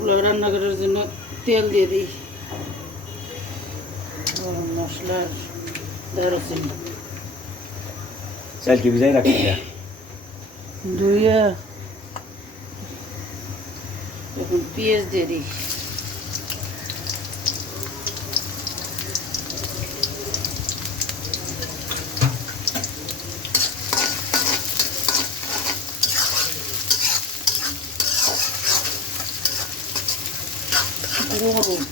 পোলাও রান্না করার জন্য তেল দিয়ে দিই, গরম মশলা, দারুচিনি চালটি ভিজাই রাখি ধুইয়া এখন পেঁয়াজ দিয়ে দিই। গরম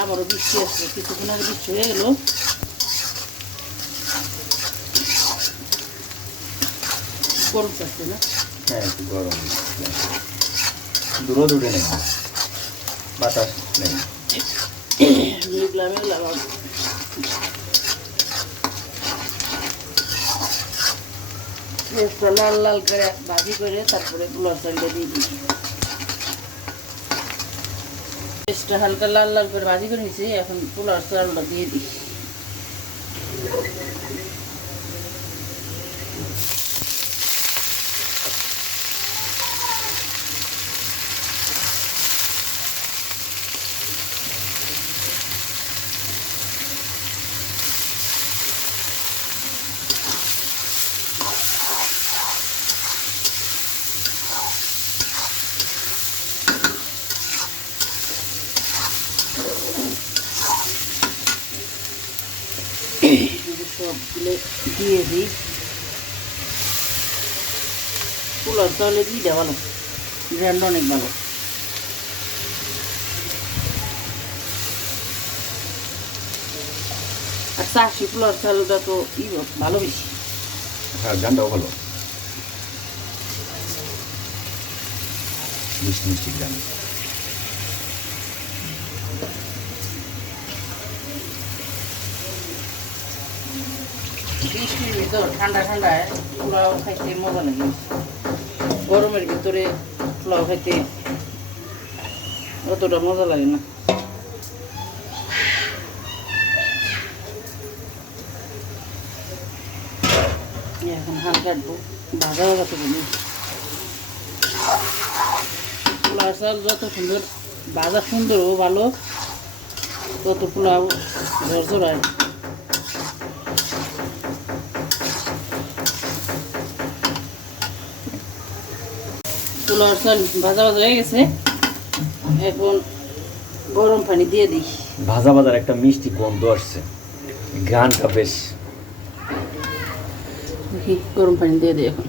আবারও বৃষ্টি আসছে, কিছুক্ষণ আগে বৃষ্টি হয়ে গেল। গরম থাকছে না? হ্যাঁ, একটু গরম, রোদ উঠে নেই, বাতাস নেই, মেঘলা মেঘলা ভাব। পেঁয়াজটা লাল লাল করে ভাজি করে তারপরে পোলাও চালটা দিয়ে দিই। পেঁয়াজটা হালকা লাল লাল করে ভাজি করে নিয়েছি, এখন পোলাও চালটা দিয়ে দিই। সবগুলো দিয়ে দিই। পোলাও চাউলে দিয়ে ভালো, ব্র্যান্ড অনেক ভালো। আর চাষি পোলাও চালটা তো ভালো বেশি। হ্যাঁ, গানটাও ভালো, মিষ্টি মিষ্টি গান। বৃষ্টির ভিতর ঠান্ডা ঠান্ডায় পোলাও খাইতে মজা লাগে, গরমের ভিতরে পোলাও খাইতে অতটা মজা লাগে না। এখন হাত কাটবো, ভাজা ভাজা করে নিই। পোলাও চাল যত সুন্দর ভাজা সুন্দরও ভালো, তত পোলাও ঝরঝরায়। পোলাও চাল ভাজা ভাজা হয়ে গেছে, এখন গরম পানি দিয়ে দিই। ভাজা ভাজার একটা মিষ্টি গন্ধ আসছে, গানটা বেশ। দেখি গরম পানি দিয়ে দিই এখন।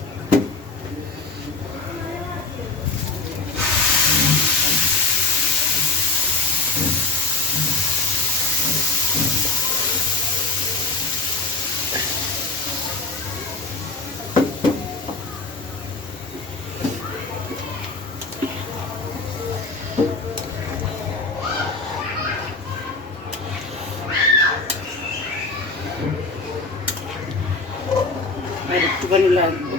আর একটুখানি লাগবে,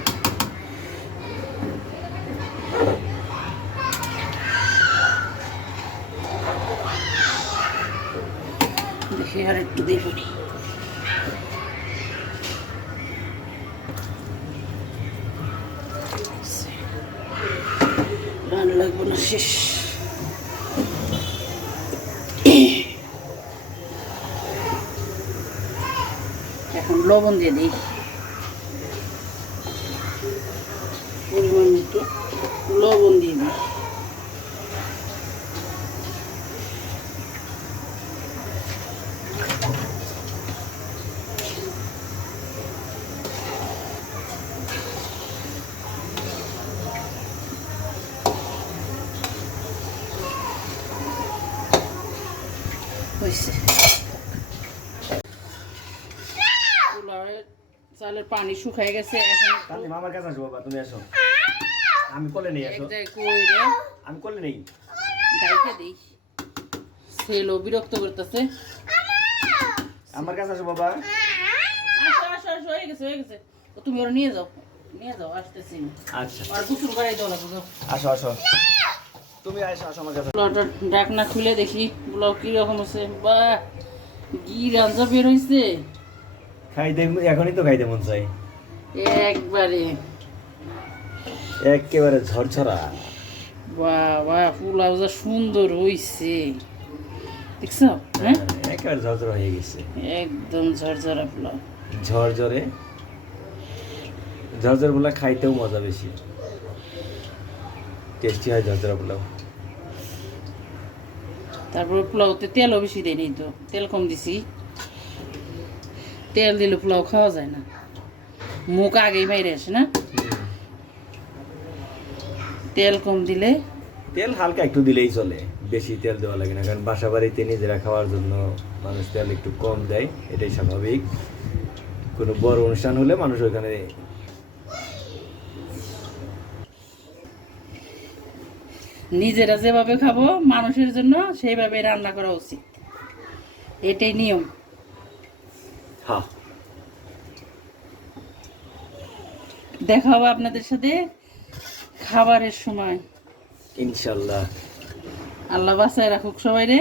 দেখি আর একটু দেখি। রান লাগবে না, শেষ। এখন লবণ দিয়ে দিই, পরিমাণ মতো লবণ দিয়ে দিই। পোলাওয়ের চালের পানি শুকায় গেছে, এখন মামার কাছে আসো বাবা, তুমি আসো, আমি কোলে নেই, আসো, আমি কোলে নেই, ডাইকে দিই। ছেলেও বিরক্ত করতেছে, আমার কাছে আসো বাবা। আসো আসো আসো, হয়ে গেছে হয়ে গেছে। তুমি ওরা নিয়ে যাও, নিয়ে যাও, আসতেছি। আচ্ছা, আর গোসল করাই দাও না, বুঝো। আসো আসো, তুমি আসো, আসো আমার কাছে। পোলাওটা ঢাকনা খুলে দেখি পোলাও কিরকম আছে। বা কি রান্না বের হয়েছে, খাইতে এখনই তো খাইতে মন চাই, একবারে একেবারে ঝরঝরা। বাবা পোলাও যা সুন্দর হইছে দেখছো হ্যাঁ একেবারে ঝরঝরে হয়ে গেছে, একদম ঝরঝরা পোলাও। ঝরঝরে ঝরঝরে পোলাও খাইতেও মজা বেশি, টেস্টি হয় ঝরঝরা পোলাও। তারপরে পোলাওতে তেলও বেশি দেয়নি, তো তেল কম দিছি। তেল দিলে পোলাও খাওয়া যায় না, মুখ আগেই বাইরে আসে না। তেল কম দিলে, তেল হালকা একটু দিলেই চলে, বেশি তেল দেওয়া লাগে না, কারণ বাসা বাড়িতে নিজেরা খাওয়ার জন্য মানুষ তেল একটু কম দেয়, এটাই স্বাভাবিক। কোনো বড় অনুষ্ঠান হলে মানুষ ওইখানে নিজেরা যেভাবে খাবো মানুষের জন্য সেইভাবে রান্না করা উচিত, এটাই নিয়ম। হ্যাঁ দেখা হবে আপনাদের সাথে খাবারের সময় ইনশাল্লাহ। আল্লাহ বাঁচায় রাখুক সবাই রে।